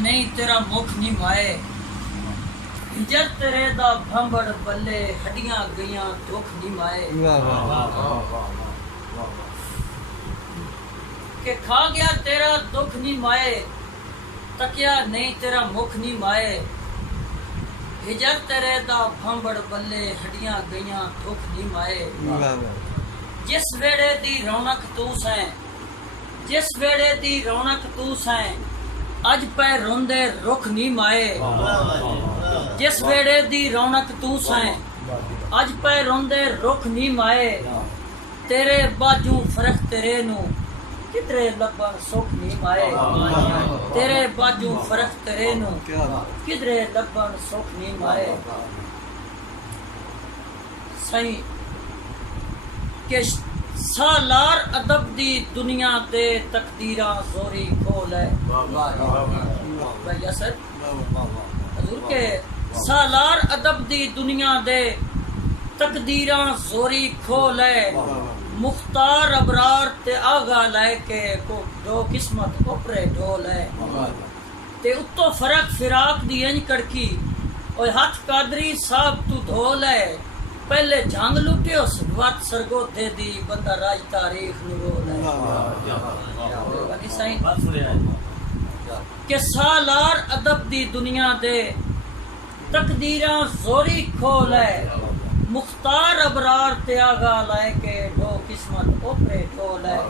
نہیں تیرا مکھ نہیں مائے ہجر تیرے دا بھمبڑ بلے ہڈیاں گئیاں دکھ نہیں مائے کہ کھا گیا تیرا دکھ نہیں مائے تکیا نہیں تیرا مکھ نہیں مائے ہجر تیرے دا بھمبڑ بلے ہڈیاں گئیاں دکھ نہیں مائے جس ویڑے دی رونق تو سیں جس ویڑے دی رونق تو سیں اج پہ روندے رخ نہیں مائے جس ویڑے دی رونق تو سیں اج پہ روندے رخ نہیں مائے تیرے باجوں فرخ تیرے نو کدرے لبن سکھ نہیں مائے تیرے باجوں فرخ تیرے نو کدرے لبن سکھ نہیں مائے صحیح کہ سالار ادب دی دنیا دے تقدیراں زوری کھول ہے بھائی اسد حضور کے سالار ادب دی دنیا دے تقدیراں زوری کھول ہے مختار ابرار تے آگا لائے کے کو دو قسمت اوپرے ڈھول ہے تے اتو فرق فراق دی انج کڑکی اوہ ہاتھ قادری صاحب تو دھول ہے پہلے جھانگ لوٹیو وقت سرگو دے دی بندہ راج تاریخ نرول ہے کہ سالار ادب دی دنیا دے تقدیراں زوری کھول ہے مختار ابرار تے آگا لائے کے دو قسمت اوپرے ڈھول ہے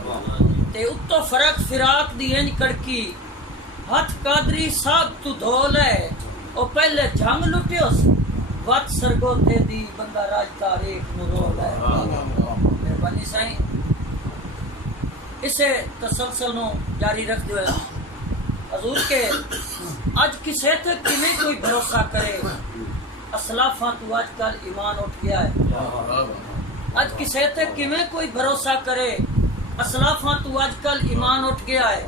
تے اتو فرق فراق دی انج کڑکی ہاتھ قادری صاحب تو دھول ہے او پہلے جھانگ لوٹیو وقت سرگو دے دی بندہ راج تاریخ نرول ہے مہربانی سائیں اسے تسلسل نو جاری رکھ دو حضور کے اج کسے تے کیویں کوئی بھروسہ کرے اسلافاں تو آج کل ایمان اٹھ گیا ہے اج کسے تے کیویں کوئی بھروسہ کرے اسلافاں تو آج کل ایمان اٹھ گیا ہے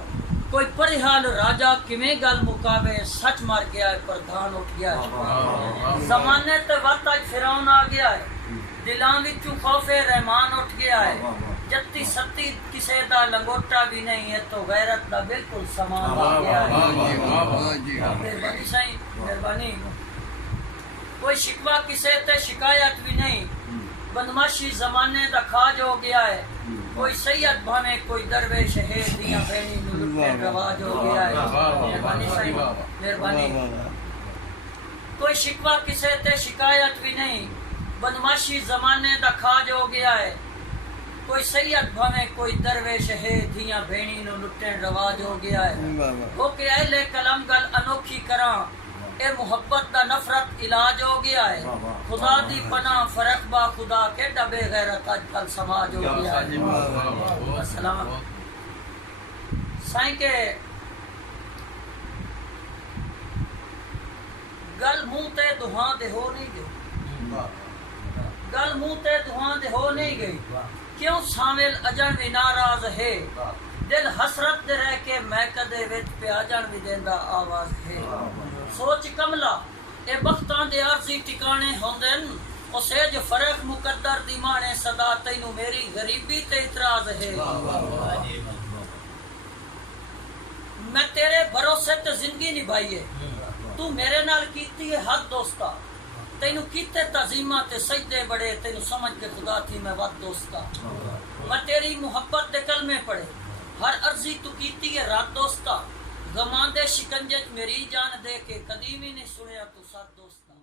کوئی پرحال راجہ کیویں گل مکاوے سچ مار گیا ہے پردھان اٹھ گیا ہے زمانے تے وقت اج فرعون آ گیا ہے دلاں وچوں خوف رحمان اٹھ گیا ہے جتی ستی کسے دا لنگوٹا بھی نہیں ہے تو غیرت دا بالکل سامان آ گیا ہے مہربانی سائیں مہربانی کوئی شکوہ کسے تے شکایت بھی نہیں بدماشی زمانے دا کھاج ہو گیا ہے کوئی سید بھانے کوئی درویش ہے دیاں بینی نلٹے رواج ہو گیا ہے مہربانی سائیں مہربانی کوئی شکوہ کسے تے شکایت بھی نہیں بدماشی زمانے دا کھاج ہو گیا ہے کوئی سید بھانے کوئی درویش ہے دیاں بینی نلٹے رواج ہو گیا ہے وہ کہ اہل کلم گل انوکھی کراں اے محبت دا نفرت علاج ہو گیا ہے خدا دی پناہ فرق با خدا کے ڈبے غیرت اج کل سماج ہو گیا ہے السلام سائیں کے گل منہ تے دہاں دے ہو نہیں گئی گل منہ تے دہاں دے ہو نہیں گئی کیوں سامل اجن بھی ناراض ہے دل حسرت دے رہ کے میں کدے وچ پہ اجن بھی دیندا آواز ہے سوچ کملا اے بختاں دے عارضی ٹکانے ہوندن اسے جو فرق مقدر دی مانے صدا تینو میری غریبی تے اعتراض ہے میں تیرے بھروسے تے زندگی نبھائی ہے تو میرے نال کیتی ہے حد دوستا تینو کیتے تعظیماں تے سجدے بڑے تینو سمجھ کے خدا تھی میں ود دوستا میں تیری محبت دے کلمے پڑھے ہر عرضی تو کیتی ہے رات دوستا غمان دے شکنجے میری جان دے کے قدیم ہی نہیں سنیا تو ساتھ دوستا